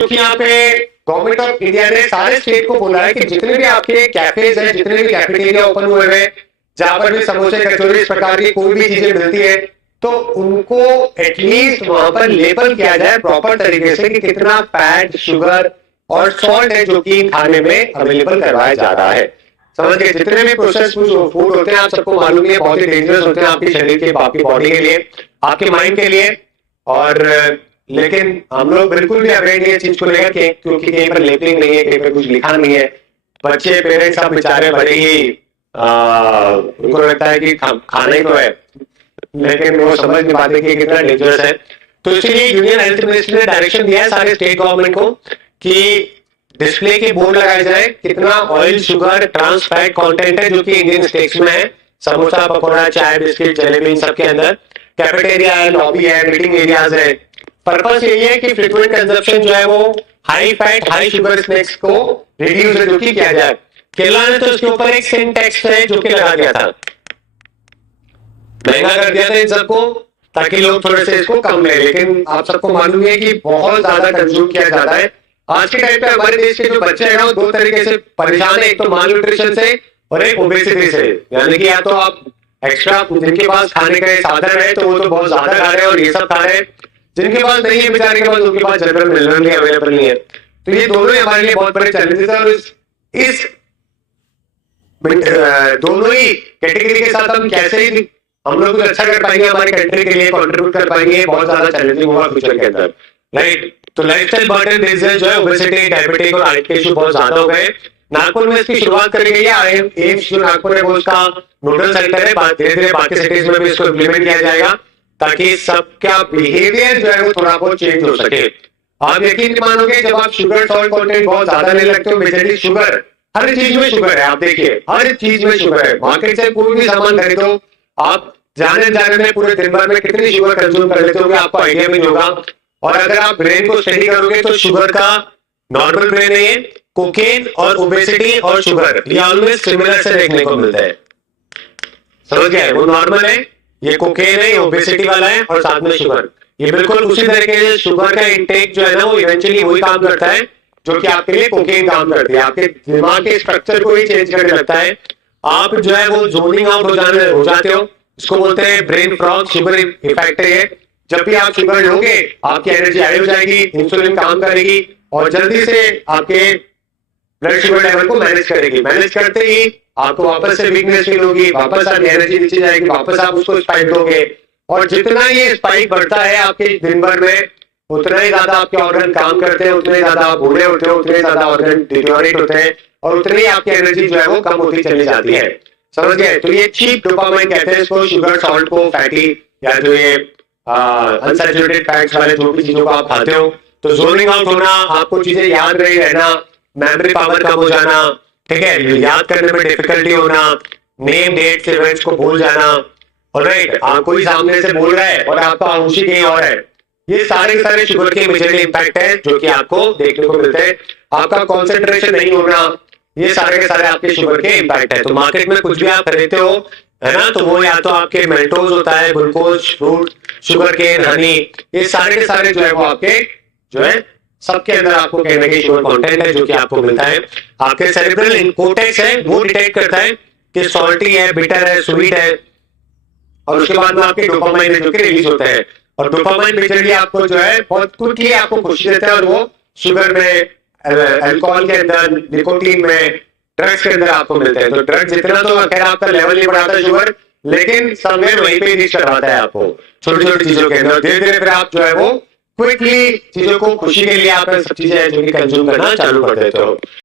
क्योंकि यहाँ पे गवर्नमेंट ऑफ इंडिया ने सारे स्टेट को बोला है कि जितने भी आपके कैफेज हैं, जितने भी कैफेटेरिया ओपन हुए हैं, जहां पर भी समोसे कचौरी इस प्रकार की कोई भी चीजें मिलती है, तो उनको एटलीस्ट वहां पर लेबल किया जाए प्रॉपर तरीके से कि कितना फैट, शुगर और सॉल्ट है जो कि खाने में अवेलेबल करवाया जा रहा है। समझ गए? जितने भी प्रोसेस फूड होते हैं आप सबको मालूम है बहुत ही डेंजरस होते हैं आपके शरीर के, आपकी बॉडी के लिए, आपके माइंड के लिए। और लेकिन हम लोग बिल्कुल भी अवेयर नहीं है चीज को लेकर के, क्योंकि कहीं पर लेबलिंग नहीं है, कहीं पर कुछ लिखा नहीं है। बच्चे, पेरेंट्स सब बेचारे बड़े ही उनको लगता है कि खाना ही तो है, लेकिन वो समझ नहीं पाते कि कितना डेंजरस है। तो इसलिए यूनियन हेल्थ मिनिस्ट्री ने डायरेक्शन दिया है सारे स्टेट गवर्नमेंट को कि डिस्प्ले के बोर्ड लगाए जाए कितना oil, sugar, trans fat content है जो कि इंडियन स्टेट्स में है। समोसा, पकौड़ा, चाय, बिस्किट, जलेबी, इन सबके अंदर कैफेटेरिया है, लॉबी है, मीटिंग एरियाज है। पर्पस यही है कि फ्रीक्वेंट कंजप्शन जो है वो high fat, high sugar snacks को रिड्यूस जो कि किया जाए। केरला ने तो इसके ऊपर एक सिन टैक्स है जो कि लगा दिया था, महंगा कर दिया था इन सबको ताकि लोग थोड़े से इसको कम ले। लेकिन आप सबको मालूम है कि बहुत ज्यादा कंज्यूम किया जाता है। आज के टाइम पे हमारे देश के जो बच्चे हैं ना वो दो तरीके से परेशान है, एक तो माल न्यूट्रिशन से और एक ओबेसिटी से। यानी कि या तो आप एक्स्ट्रा, जिनके पास खाने का साधन है तो वो तो बहुत ज्यादा खा रहे हैं और ये सब खा रहे हैं, जिनके पास नहीं है बेचारे के पास, उनके पास जनरल मिनरल नहीं अवेलेबल नहीं है। तो ये दोनों ही हमारे लिए बहुत बड़े चैलेंजेस है। और इस दोनों ही कैटेगरी के साथ हम कैसे ही हम लोग कुछ अच्छा कर पाएंगे, हमारी कंट्री के लिए कंट्रीब्यूट कर पाएंगे, बहुत ज्यादा चैलेंजिंग होगा फ्यूचर के अंदर, राइट। तो लाइफस्टाइल बर्डन डिजीज जो है ओबेसिटी, डायबिटीज और हार्ट के इशू बहुत ज्यादा हो गए। नागपुर में इसकी शुरुआत करी गई है। एम्स जो नागपुर है वो उसका नोडल सेंटर है। धीरे धीरे बाकी सिटीज में भी इसको इम्प्लीमेंट किया जाएगा ताकि सबका बिहेवियर जो है वो थोड़ा बहुत चेंज हो सके। आप यकीन नहीं मानोगे, जब आप शुगर सॉल्ट कंटेंट बहुत ज्यादा लेने लगते हो, मेजरली शुगर, हर चीज में शुगर है। आप देखिए हर चीज में शुगर है। मार्केट से कोई भी सामान खरीदो, आप जाने में पूरे दिन भर में कितनी शुगर कंज्यूम कर लेते होंगे आपको आइडिया भी नहीं होगा। और अगर आप ब्रेन को स्टडी करोगे तो शुगर का नॉर्मल ब्रेन है, कोकेन और ओबेसिटी और शुगर ये ऑलवेज सिमिलर से देखने को मिलता है। समझ गए? वो नॉर्मल है, ये कोकेन है, ये ओबेसिटी वाला है और साथ में शुगर। ये बिल्कुल उसी तरीके से शुगर का इंटेक जो है ना वो इवेंचुअली वही काम करता है जो कि आपके लिए कोकेन काम करती है। आपके दिमाग के स्ट्रक्चर को ही चेंज करने लगता है। आप जो है वो जोनिंग आउट हो जाते हो। इसको बोलते हैं ब्रेन फ्रॉग, शुगर इफेक्ट है ये। जब भी आप शुगर लोगे आपकी एनर्जी हाई हो जाएगी, इंसुलिन काम करेगी और जल्दी से आपके ब्लड शुगर लेवल को मैनेज करेगी। मैनेज करते ही आपको वापस से वीकनेस फील होगी, वापस आपकी एनर्जी नीचे जाएगी, वापस आप उसको स्पाइक दोगे। और जितना ये स्पाइक बढ़ता है आपके दिन भर में, उतना ही ज्यादा आपके ऑर्गन काम करते हैं, उतने ज्यादा आप बूढ़े होते हो, उतने ज्यादा ऑर्गन डिटोरेट होते हैं और उतनी आपकी एनर्जी जो है वो कम होती चली जाती है। समझ गए? तो ये चीप डोपामाइन कहते हैं इसको, शुगर, सॉल्ट को, फैटी या जो ये अनसैचुरेटेड फैट्स वाले जो भी चीजों को आप खाते हो। तो जोनिंग आउट होना, आपको चीजें याद नहीं रहना, मेमोरी पावर कम हो जाना, ठीक है, याद करने में डिफिकल्टी होना, नेम, डेट्स, इवेंट्स को भूल जाना, ऑलराइट, कोई सामने से बोल रहा है और आपका आंशी कहीं और है, ये सारे शुगर के मेजरली इंपैक्ट है जो कि आपको देखने को मिलते हैं। आपका कॉन्सेंट्रेशन नहीं होना, ये सारे के सारे आपके शुगर के इंपैक्ट है। तो मार्केट में कुछ भी आप खरीदते हो, है ना, तो वो या तो आपके मेल्टोज होता है, glucose, fruit, sugar cane, honey, ये सारे के सारे जो है वो आपके जो है सबके अंदर आपको कहीं ना कहीं शुगर कंटेंट है जो कि आपको मिलता है। आपके सेरेब्रल कोर्टेक्स है वो डिटेक्ट करता है कि सॉल्टी है, बिटर है, स्वीट है, और उसके बाद में आपके डोपामाइन है जो कि रिलीज होता है। और डोपामाइन मेजरली आपको जो है बहुत क्विकली आपको खुशी देता है और वो शुगर में, अल्कोहल के अंदर, निकोटीन में, ड्रग्स के अंदर आपको मिलते हैं। तो ड्रग्स जितना तो खैर आपका लेवल नहीं बढ़ाता शुगर, लेकिन समय वहीं पे रीच करवाता है आपको छोटी छोटी चीजों के अंदर। धीरे धीरे फिर आप जो है वो क्विकली चीजों को खुशी के लिए आप सब चीजें जो कि कंज्यूम करना चालू कर देते हो।